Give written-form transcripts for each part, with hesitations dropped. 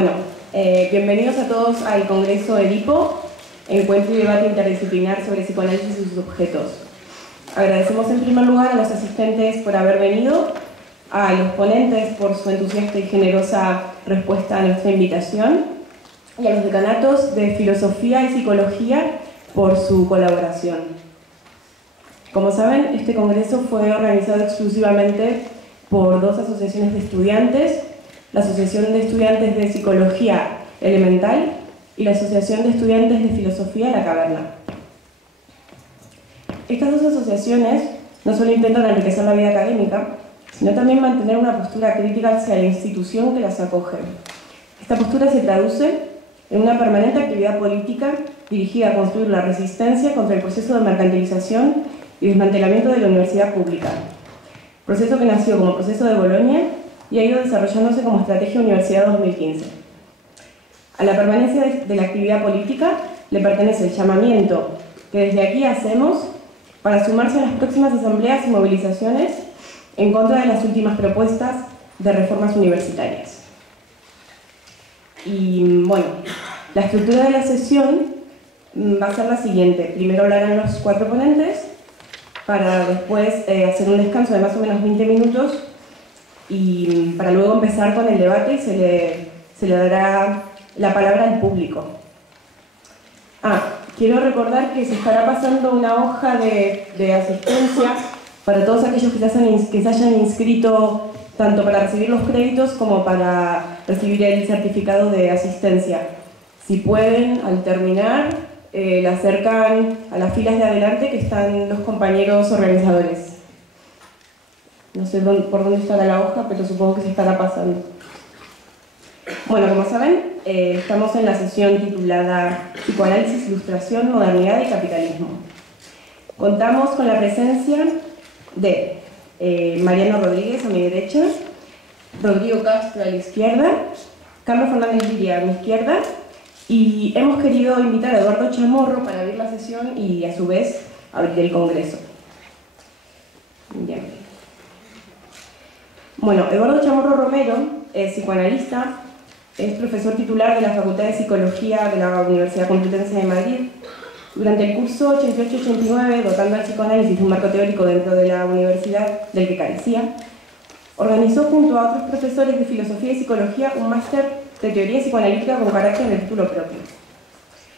Bueno, bienvenidos a todos al Congreso Edipo, Encuentro y Debate Interdisciplinar sobre Psicoanálisis y sus objetos. Agradecemos en primer lugar a los asistentes por haber venido, a los ponentes por su entusiasta y generosa respuesta a nuestra invitación, y a los decanatos de Filosofía y Psicología por su colaboración. Como saben, este congreso fue organizado exclusivamente por dos asociaciones de estudiantes, la Asociación de Estudiantes de Psicología Elemental y la Asociación de Estudiantes de Filosofía La Caverna. Estas dos asociaciones no solo intentan enriquecer la vida académica, sino también mantener una postura crítica hacia la institución que las acoge. Esta postura se traduce en una permanente actividad política dirigida a construir la resistencia contra el proceso de mercantilización y desmantelamiento de la universidad pública, proceso que nació como proceso de Bolonia y ha ido desarrollándose como estrategia Universidad 2015. A la permanencia de la actividad política le pertenece el llamamiento que desde aquí hacemos para sumarse a las próximas asambleas y movilizaciones en contra de las últimas propuestas de reformas universitarias. Y bueno, la estructura de la sesión va a ser la siguiente. Primero hablarán los cuatro ponentes, para después hacer un descanso de más o menos 20 minutos y para luego empezar con el debate y se le dará la palabra al público. Quiero recordar que se estará pasando una hoja de asistencia para todos aquellos que se hayan inscrito tanto para recibir los créditos como para recibir el certificado de asistencia. Si pueden, al terminar, la acercan a las filas de adelante que están los compañeros organizadores. No sé por dónde estará la hoja, pero supongo que se estará pasando. Bueno, como saben, estamos en la sesión titulada Psicoanálisis, Ilustración, Modernidad y Capitalismo. Contamos con la presencia de Mariano Rodríguez a mi derecha, Rodrigo Castro a la izquierda, Carlos Fernández Liria a mi izquierda, y hemos querido invitar a Eduardo Chamorro para abrir la sesión y a su vez abrir el congreso. Bien. Bueno, Eduardo Chamorro Romero es psicoanalista, es profesor titular de la Facultad de Psicología de la Universidad Complutense de Madrid. Durante el curso 88-89, dotando al psicoanálisis de un marco teórico dentro de la universidad del que carecía, organizó junto a otros profesores de filosofía y psicología un máster de teoría psicoanalítica con carácter de título propio.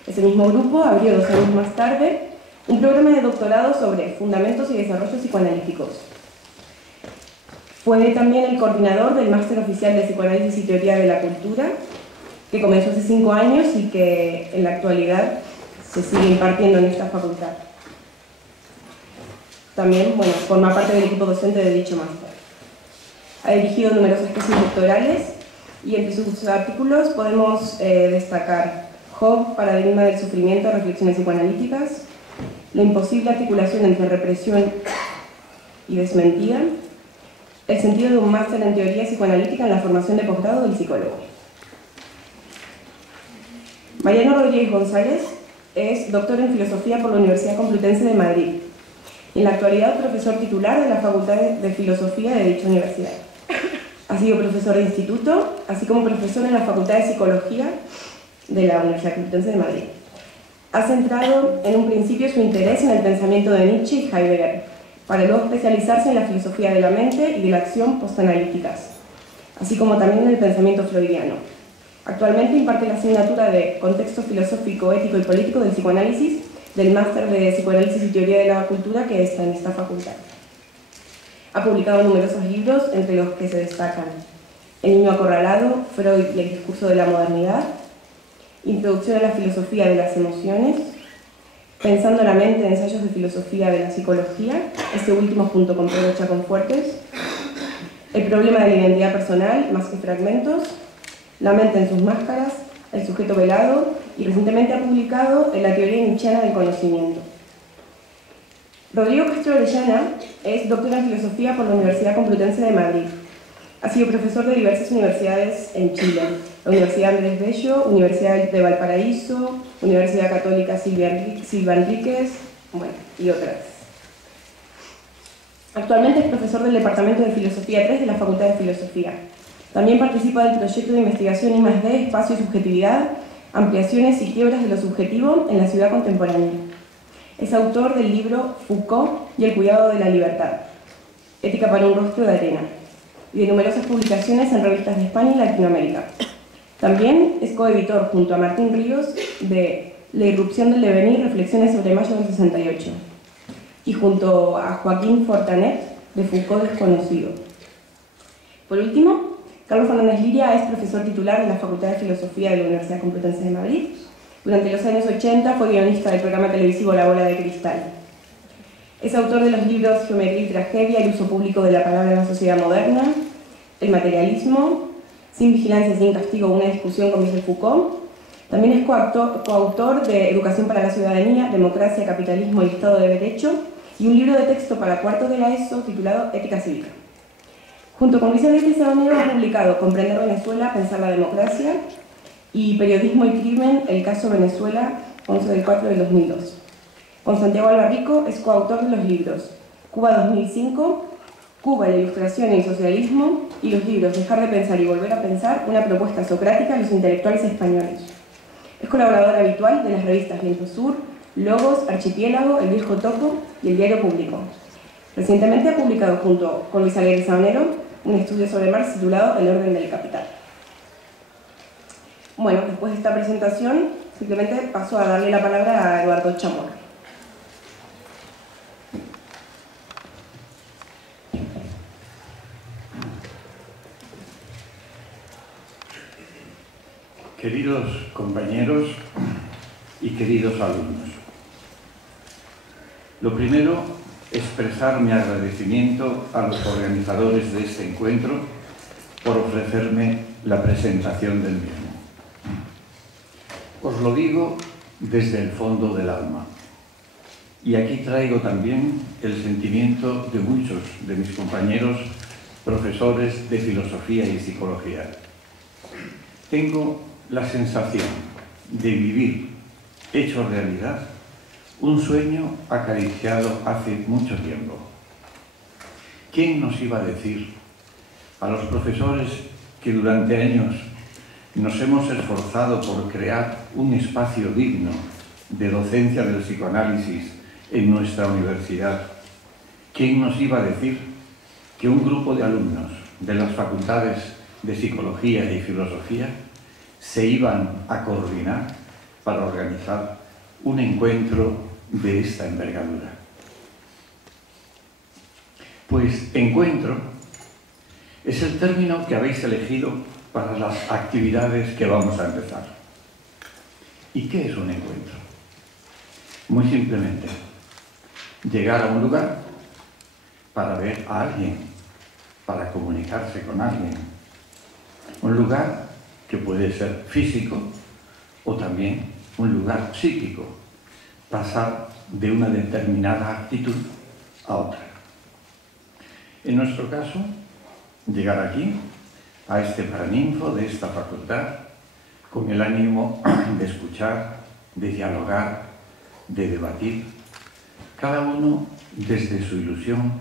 Ese mismo grupo abrió 2 años más tarde un programa de doctorado sobre fundamentos y desarrollos psicoanalíticos. Fue también el coordinador del máster oficial de psicoanálisis y teoría de la cultura, que comenzó hace 5 años y que en la actualidad se sigue impartiendo en esta facultad. También, bueno, forma parte del equipo docente de dicho máster. Ha dirigido numerosas tesis doctorales y entre sus artículos podemos destacar Job, Paradigma del Sufrimiento, Reflexiones Psicoanalíticas, La imposible articulación entre represión y desmentida, El sentido de un máster en teoría psicoanalítica en la formación de posgrado del psicólogo. Mariano Rodríguez González es doctor en Filosofía por la Universidad Complutense de Madrid. En la actualidad, profesor titular de la Facultad de Filosofía de dicha universidad. Ha sido profesor de instituto, así como profesor en la Facultad de Psicología de la Universidad Complutense de Madrid. Ha centrado en un principio su interés en el pensamiento de Nietzsche y Heidegger, para luego especializarse en la filosofía de la mente y de la acción postanalíticas, así como también en el pensamiento freudiano. Actualmente imparte la asignatura de Contexto Filosófico, Ético y Político del Psicoanálisis del Máster de Psicoanálisis y Teoría de la Cultura que está en esta facultad. Ha publicado numerosos libros, entre los que se destacan El niño acorralado, Freud y el discurso de la modernidad, Introducción a la filosofía de las emociones, Pensando la mente, ensayos de filosofía de la psicología, este último junto con Pedro Chacón Fuertes, El problema de la identidad personal, más que fragmentos, La mente en sus máscaras, El sujeto velado, y recientemente ha publicado La teoría nietzscheana del conocimiento. Rodrigo Castro Orellana es doctor en Filosofía por la Universidad Complutense de Madrid. Ha sido profesor de diversas universidades en Chile, la Universidad Andrés Bello, Universidad de Valparaíso, Universidad Católica Silva Enríquez, bueno, y otras. Actualmente es profesor del Departamento de Filosofía 3 de la Facultad de Filosofía. También participa del proyecto de investigación I+D, Espacio y Subjetividad, Ampliaciones y Quiebras de lo Subjetivo en la Ciudad Contemporánea. Es autor del libro Foucault y el Cuidado de la Libertad, Ética para un rostro de arena, y de numerosas publicaciones en revistas de España y Latinoamérica. También es coeditor junto a Martín Ríos de La irrupción del devenir, reflexiones sobre mayo del 68, y junto a Joaquín Fortanet de Foucault desconocido. Por último, Carlos Fernández Liria es profesor titular de la Facultad de Filosofía de la Universidad Complutense de Madrid. Durante los años 80 fue guionista del programa televisivo La Bola de Cristal. Es autor de los libros Geometría y Tragedia, el uso público de la palabra en la sociedad moderna, El materialismo, Sin vigilancia y sin castigo, una discusión con Michel Foucault. También es coautor de Educación para la ciudadanía, Democracia, Capitalismo y Estado de Derecho, y un libro de texto para cuartos de la ESO titulado Ética Cívica. Junto con Luis Alberti Sabanero ha publicado Comprender Venezuela, Pensar la Democracia y Periodismo y Crimen, el caso Venezuela, 11/4/2002. Con Santiago Albarrico es coautor de los libros Cuba 2005, Cuba, la Ilustración y el Socialismo, y los libros Dejar de pensar y volver a pensar, una propuesta socrática a los intelectuales españoles. Es colaborador habitual de las revistas Viento Sur, Logos, Archipiélago, El Viejo Topo y El Diario Público. Recientemente ha publicado junto con Luis Alberti Sabanero un estudio sobre Marx titulado El orden del capital. Bueno, después de esta presentación, simplemente paso a darle la palabra a Eduardo Chamorro. Queridos compañeros y queridos alumnos, lo primero, expresar mi agradecimiento a los organizadores de este encuentro por ofrecerme la presentación del mismo. Os lo digo desde el fondo del alma. Y aquí traigo también el sentimiento de muchos de mis compañeros profesores de filosofía y psicología. Tengo la sensación de vivir, hecho realidad, un sueño acariciado hace mucho tiempo. ¿Quién nos iba a decir a los profesores que durante años nos hemos esforzado por crear un espacio digno de docencia del psicoanálisis en nuestra universidad? ¿Quién nos iba a decir que un grupo de alumnos de las facultades de Psicología y Filosofía se iban a coordinar para organizar un encuentro de esta envergadura? Pues encuentro es el término que habéis elegido para las actividades que vamos a empezar. ¿Y qué es un encuentro? Muy simplemente, llegar a un lugar para ver a alguien, para comunicarse con alguien. Un lugar que puede ser físico o también un lugar psíquico, pasar de una determinada actitud a otra. En nuestro caso, llegar aquí, a este paraninfo de esta facultad, con el ánimo de escuchar, de dialogar, de debatir, cada uno desde su ilusión,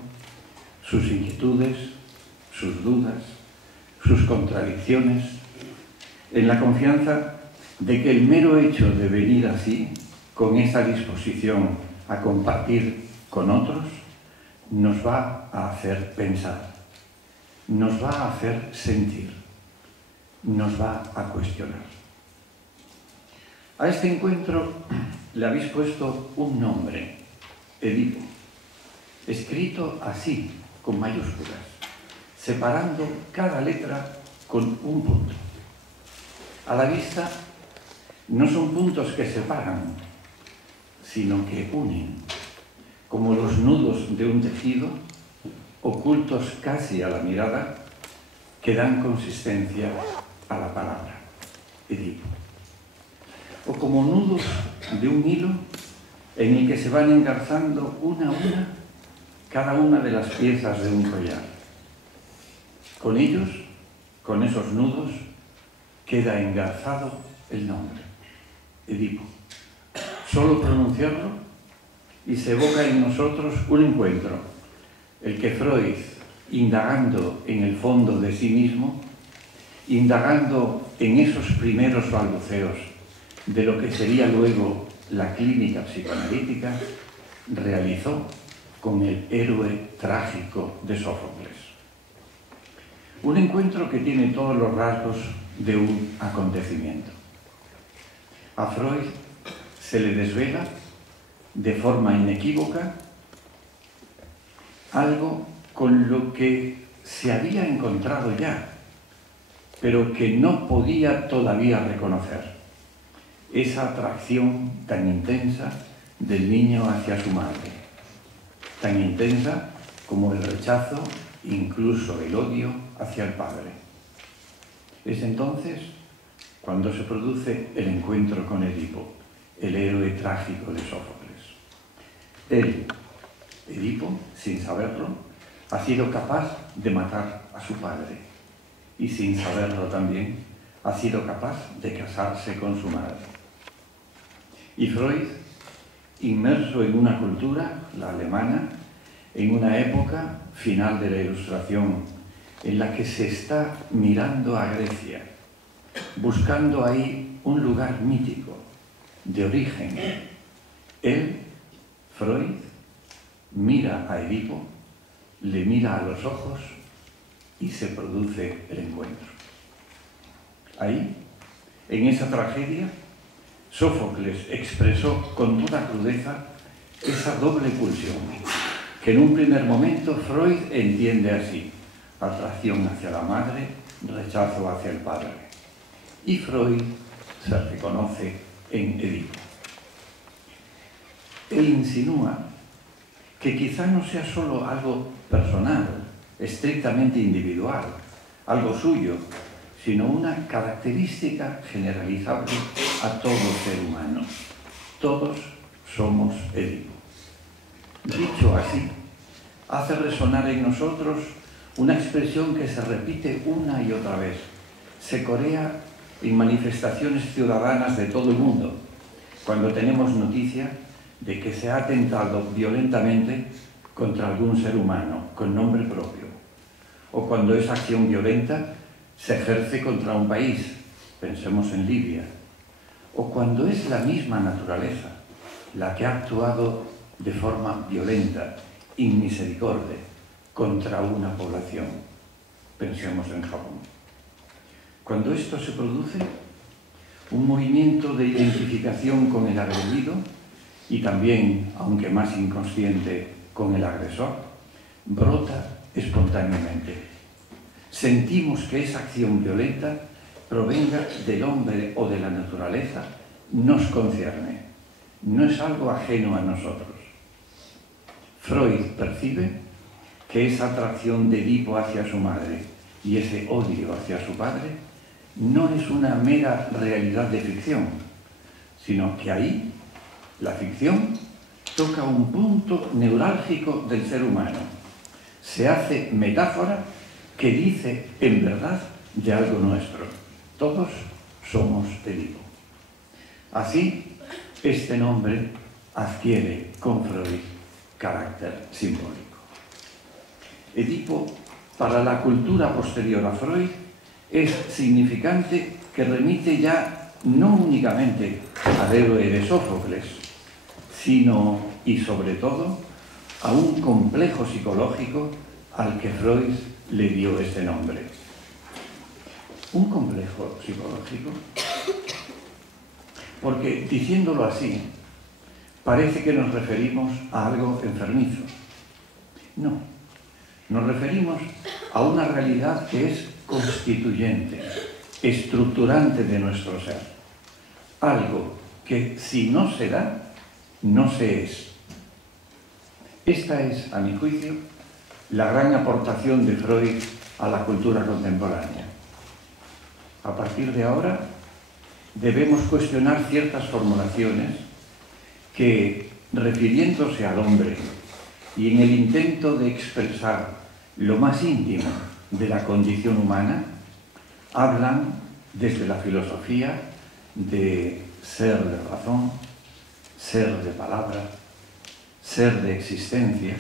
sus inquietudes, sus dudas, sus contradicciones, en la confianza de que el mero hecho de venir así, con esa disposición a compartir con otros, nos va a hacer pensar, nos va a hacer sentir, nos va a cuestionar. A este encuentro le habéis puesto un nombre, Edipo, escrito así, con mayúsculas, separando cada letra con un punto. A la vista no son puntos que separan, sino que unen, como los nudos de un tejido, ocultos casi a la mirada, que dan consistencia a la palabra, Edipo. O como nudos de un hilo en el que se van engarzando una a una cada una de las piezas de un collar. Con ellos, con esos nudos, queda engarzado el nombre, Edipo. Solo pronunciarlo y se evoca en nosotros un encuentro, el que Freud, indagando en el fondo de sí mismo, indagando en esos primeros balbuceos de lo que sería luego la clínica psicoanalítica, realizó con el héroe trágico de Sófocles. Un encuentro que tiene todos los rasgos de un acontecimiento. A Freud se le desvela de forma inequívoca algo con lo que se había encontrado ya, pero que no podía todavía reconocer. Esa atracción tan intensa del niño hacia su madre, tan intensa como el rechazo, incluso el odio hacia el padre. Es entonces cuando se produce el encuentro con Edipo, el héroe trágico de Sófocles. Él, Edipo, sin saberlo, ha sido capaz de matar a su padre y, sin saberlo también, ha sido capaz de casarse con su madre. Y Freud, inmerso en una cultura, la alemana, en una época final de la Ilustración, en la que se está mirando a Grecia, buscando ahí un lugar mítico, de origen. Él, Freud, mira a Edipo, le mira a los ojos y se produce el encuentro. Ahí, en esa tragedia, Sófocles expresó con toda crudeza esa doble pulsión, que en un primer momento Freud entiende así: atracción hacia la madre, rechazo hacia el padre. Y Freud se reconoce en Edipo. Él insinúa que quizá no sea solo algo personal, estrictamente individual, algo suyo, sino una característica generalizable a todo ser humano. Todos somos Edipo. Dicho así, hace resonar en nosotros una expresión que se repite una y otra vez. Se corea en manifestaciones ciudadanas de todo el mundo, cuando tenemos noticia de que se ha atentado violentamente contra algún ser humano con nombre propio, o cuando esa acción violenta se ejerce contra un país, pensemos en Libia, o cuando es la misma naturaleza la que ha actuado de forma violenta, inmisericordia, contra una población, pensemos en Japón. Cuando esto se produce, un movimiento de identificación con el agredido y también, aunque más inconsciente, con el agresor, brota espontáneamente. Sentimos que esa acción violenta provenga del hombre o de la naturaleza, nos concierne, no es algo ajeno a nosotros. Freud percibe que esa atracción de Edipo hacia su madre y ese odio hacia su padre no es una mera realidad de ficción, sino que ahí la ficción toca un punto neurálgico del ser humano. Se hace metáfora que dice en verdad de algo nuestro. Todos somos Edipo. Así, este nombre adquiere con Freud carácter simbólico. Edipo, para la cultura posterior a Freud, es significante que remite ya no únicamente al héroe de Sófocles, sino y sobre todo a un complejo psicológico al que Freud le dio este nombre. Un complejo psicológico, porque diciéndolo así, parece que nos referimos a algo enfermizo. No, nos referimos a una realidad que es constituyente, estructurante de nuestro ser. Algo que si no se da, no se es. Esta es, a mi juicio, la gran aportación de Freud a la cultura contemporánea. A partir de ahora, debemos cuestionar ciertas formulaciones que, refiriéndose al hombre y en el intento de expresar lo más íntimo de la condición humana, hablan desde la filosofía de ser de razón, ser de palabra, ser de existencia,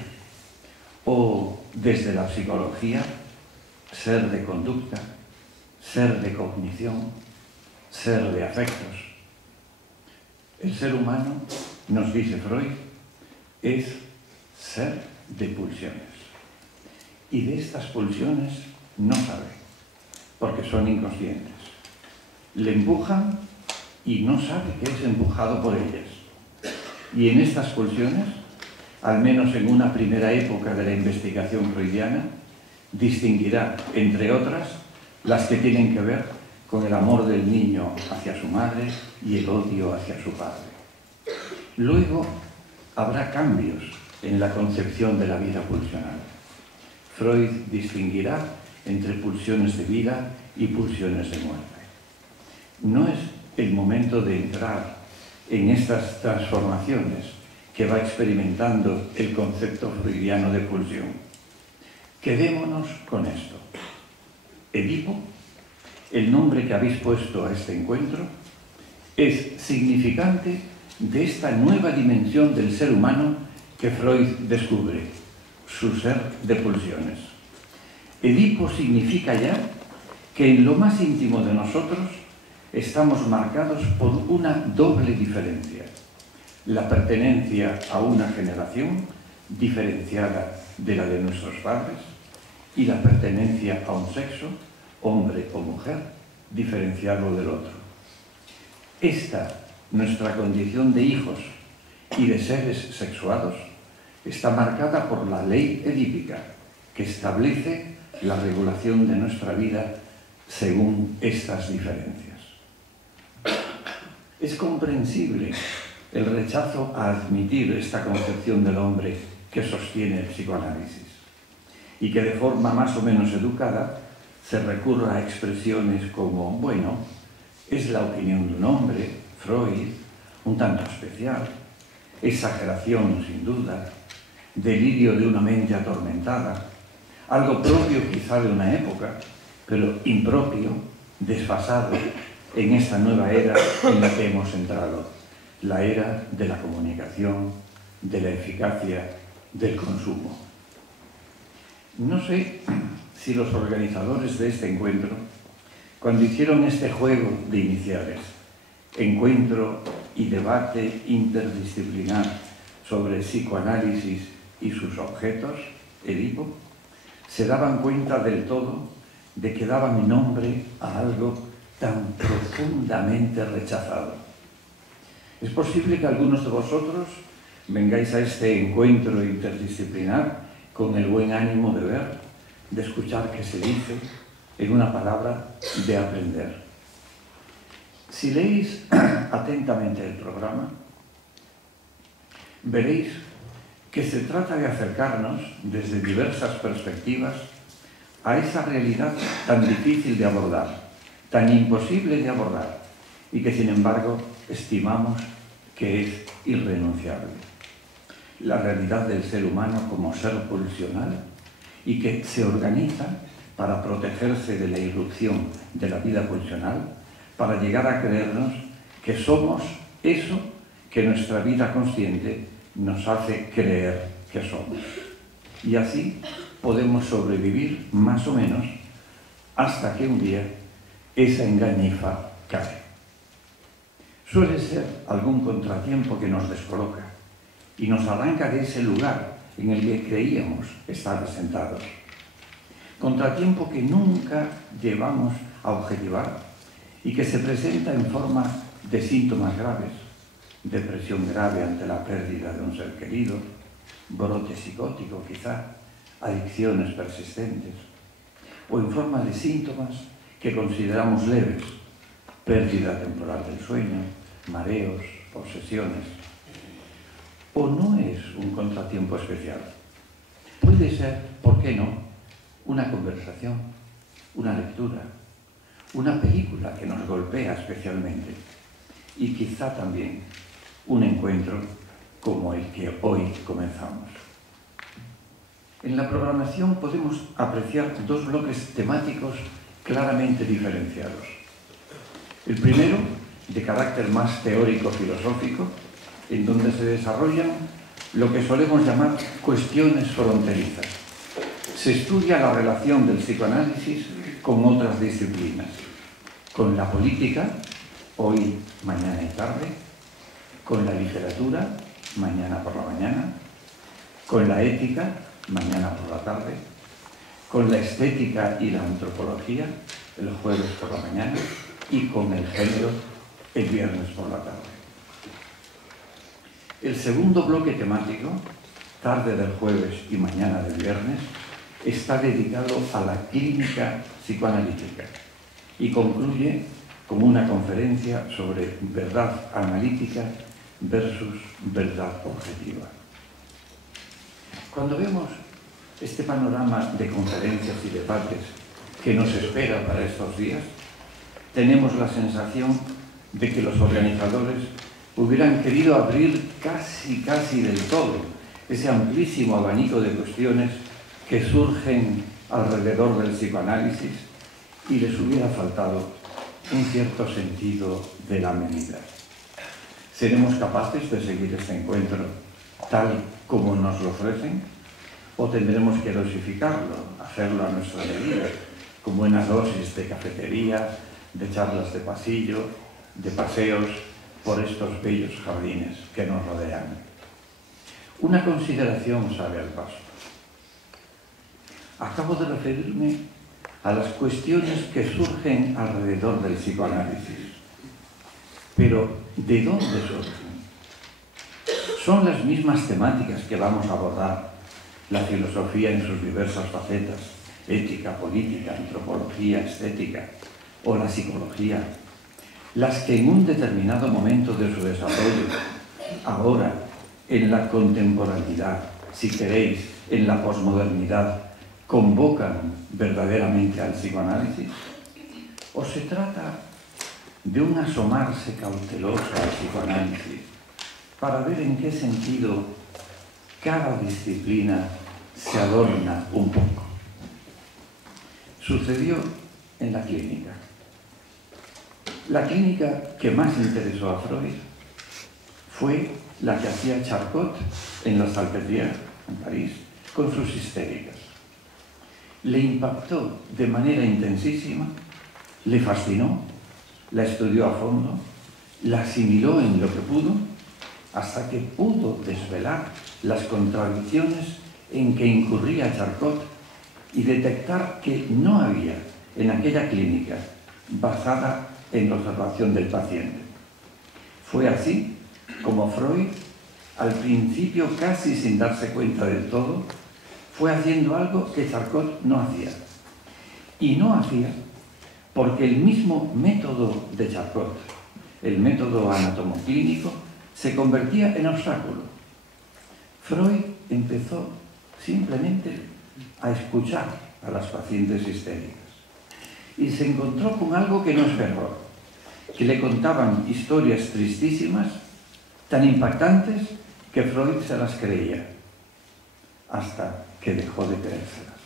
o desde la psicología, ser de conducta, ser de cognición, ser de afectos. El ser humano, nos dice Freud, es ser de pulsiones. Y de estas pulsiones no sabe, porque son inconscientes. Le empujan y no sabe que es empujado por ellas. Y en estas pulsiones, al menos en una primera época de la investigación freudiana, distinguirá, entre otras, las que tienen que ver con el amor del niño hacia su madre y el odio hacia su padre. Luego habrá cambios en la concepción de la vida pulsional. Freud distinguirá entre pulsiones de vida y pulsiones de muerte. No es el momento de entrar en estas transformaciones que va experimentando el concepto freudiano de pulsión. Quedémonos con esto. Edipo, el nombre que habéis puesto a este encuentro, es significante de esta nueva dimensión del ser humano que Freud descubre, su ser de pulsiones. Edipo significa ya que en lo más íntimo de nosotros estamos marcados por una doble diferencia: la pertenencia a una generación diferenciada de la de nuestros padres y la pertenencia a un sexo, hombre o mujer, diferenciado del otro. Esta, nuestra condición de hijos y de seres sexuados, está marcada por la ley edípica, que establece la regulación de nuestra vida según estas diferencias. Es comprensible el rechazo a admitir esta concepción del hombre que sostiene el psicoanálisis y que de forma más o menos educada se recurra a expresiones como, bueno, es la opinión de un hombre, Freud, un tanto especial, exageración sin duda, delirio de una mente atormentada, algo propio quizá de una época, pero impropio, desfasado en esta nueva era en la que hemos entrado, la era de la comunicación, de la eficacia, del consumo. No sé si los organizadores de este encuentro, cuando hicieron este juego de iniciales, encuentro y debate interdisciplinar sobre psicoanálisis y sus objetos, Edipo, se daban cuenta del todo de que daban nombre a algo tan profundamente rechazado. Es posible que algunos de vosotros vengáis a este encuentro interdisciplinar con el buen ánimo de ver, de escuchar qué se dice, en una palabra, de aprender. Si leéis atentamente el programa, veréis que se trata de acercarnos desde diversas perspectivas a esa realidad tan difícil de abordar, tan imposible de abordar, y que sin embargo estimamos que es irrenunciable. La realidad del ser humano como ser pulsional y que se organiza para protegerse de la irrupción de la vida pulsional, para llegar a creernos que somos eso que nuestra vida consciente nos hace creer que somos. Y así podemos sobrevivir más o menos hasta que un día esa engañifa cae. Suele ser algún contratiempo que nos descoloca y nos arranca de ese lugar en el que creíamos estar asentados. Contratiempo que nunca llevamos a objetivar y que se presenta en forma de síntomas graves, depresión grave ante la pérdida de un ser querido, brote psicótico quizá, adicciones persistentes, o en forma de síntomas que consideramos leves, pérdida temporal del sueño, mareos, obsesiones. ¿O no es un contratiempo especial? Puede ser, ¿por qué no?, una conversación, una lectura, una película que nos golpea especialmente y quizá también un encuentro como el que hoy comenzamos. En la programación podemos apreciar dos bloques temáticos claramente diferenciados. El primero, de carácter más teórico-filosófico, en donde se desarrollan lo que solemos llamar cuestiones fronterizas. Se estudia la relación del psicoanálisis con otras disciplinas, con la política, hoy, mañana y tarde, con la literatura, mañana por la mañana, con la ética, mañana por la tarde, con la estética y la antropología, el jueves por la mañana, y con el género, el viernes por la tarde. El segundo bloque temático, tarde del jueves y mañana del viernes, está dedicado a la clínica psicoanalítica y concluye con una conferencia sobre verdad analítica versus verdad objetiva. Cuando vemos este panorama de conferencias y debates que nos espera para estos días, tenemos la sensación de que los organizadores hubieran querido abrir casi del todo ese amplísimo abanico de cuestiones que surgen alrededor del psicoanálisis y les hubiera faltado un cierto sentido de la medida. ¿Seremos capaces de seguir este encuentro tal como nos lo ofrecen? ¿O tendremos que dosificarlo, hacerlo a nuestra medida, con buena dosis de cafetería, de charlas de pasillo, de paseos por estos bellos jardines que nos rodean? Una consideración sale al paso. Acabo de referirme a las cuestiones que surgen alrededor del psicoanálisis. Pero, ¿de dónde surgen? ¿Son las mismas temáticas que vamos a abordar la filosofía en sus diversas facetas, ética, política, antropología, estética o la psicología, las que en un determinado momento de su desarrollo, ahora en la contemporaneidad, si queréis, en la posmodernidad, convocan verdaderamente al psicoanálisis? ¿O se trata de un asomarse cauteloso al psicoanálisis para ver en qué sentido cada disciplina se adorna un poco? Sucedió en la clínica. La clínica que más interesó a Freud fue la que hacía Charcot en la Salpêtrière, en París, con sus histéricas. Le impactó de manera intensísima, le fascinó, la estudió a fondo, la asimiló en lo que pudo, hasta que pudo desvelar las contradicciones en que incurría Charcot y detectar que no había en aquella clínica basada en la observación del paciente. Fue así como Freud, al principio casi sin darse cuenta del todo, fue haciendo algo que Charcot no hacía. Y no hacía porque el mismo método de Charcot, el método anatomoclínico, se convertía en obstáculo. Freud empezó simplemente a escuchar a las pacientes histéricas y se encontró con algo que no es verdad, que le contaban historias tristísimas, tan impactantes que Freud se las creía, hasta que dejó de creérselas,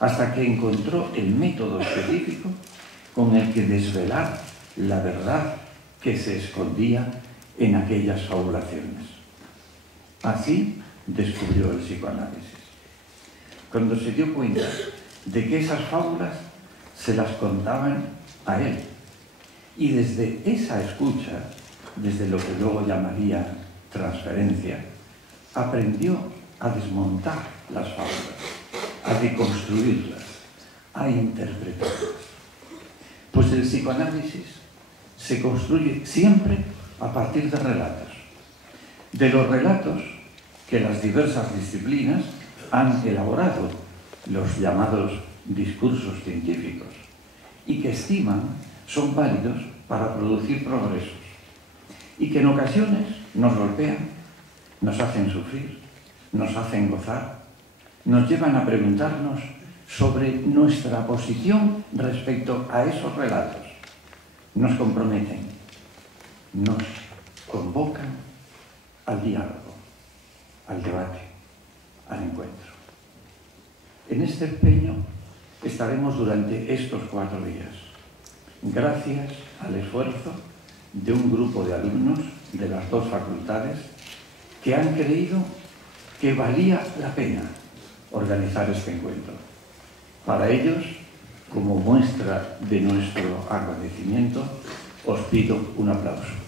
hasta que encontró el método específico con el que desvelar la verdad que se escondía en aquellas fabulaciones. Así descubrió el psicoanálisis. Cuando se dio cuenta de que esas fábulas se las contaban a él, y desde esa escucha, desde lo que luego llamaría transferencia, aprendió a desmontar las fábulas, a deconstruirlas, a interpretarlas. Pues el psicoanálisis se construye siempre a partir de relatos. De los relatos que las diversas disciplinas han elaborado, los llamados discursos científicos, y que estiman son válidos para producir progresos, y que en ocasiones nos golpean, nos hacen sufrir, nos hacen gozar, nos llevan a preguntarnos sobre nuestra posición respecto a esos relatos, nos comprometen, nos convocan al diálogo, al debate, al encuentro. En este empeño estaremos durante estos 4 días, gracias al esfuerzo de un grupo de alumnos de las 2 facultades que han creído que valía la pena organizar este encuentro. Para ellos como muestra de nuestro agradecimiento, os pido un aplauso.